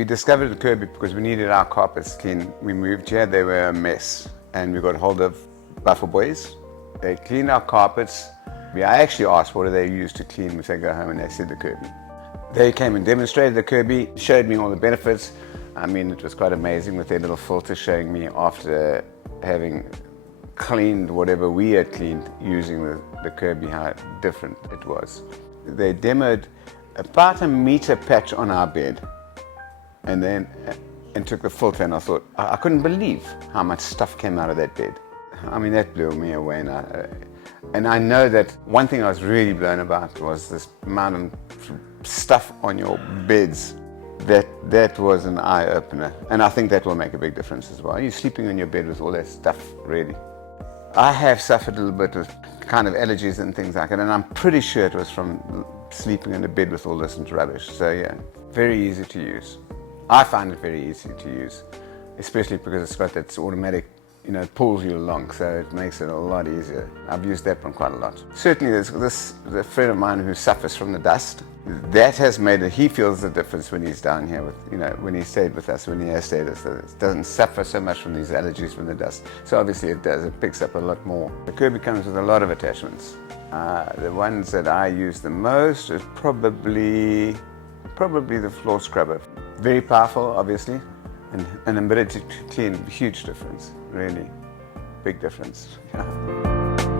We discovered the Kirby because we needed our carpets clean. We moved here, they were a mess. And we got hold of BufferBoys. They cleaned our carpets. I actually asked what do they use to clean if they go home, and they said the Kirby. They came and demonstrated the Kirby, showed me all the benefits. I mean, it was quite amazing with their little filter showing me after having cleaned whatever we had cleaned using the Kirby, how different it was. They demoed about a meter patch on our bed and took the filter, and I thought, I couldn't believe how much stuff came out of that bed. I mean, that blew me away. And I know that one thing I was really blown about was this amount of stuff on your beds. That was an eye-opener, and I think that will make a big difference as well. You're sleeping on your bed with all that stuff, really. I have suffered a little bit with kind of allergies and things like that, and I'm pretty sure it was from sleeping in the bed with all this rubbish. So yeah, very easy to use. I find it very easy to use, especially because it's got that automatic, it pulls you along, so it makes it a lot easier. I've used that one quite a lot. Certainly there's a friend of mine who suffers from the dust. That has made it, he feels the difference when he's down here with, when he stayed with us, when he has stayed with us. It doesn't suffer so much from these allergies from the dust. So obviously it does, it picks up a lot more. The Kirby comes with a lot of attachments. The ones that I use the most is probably the floor scrubber. Very powerful, obviously, and an ability to clean, huge difference, really, big difference. Yeah.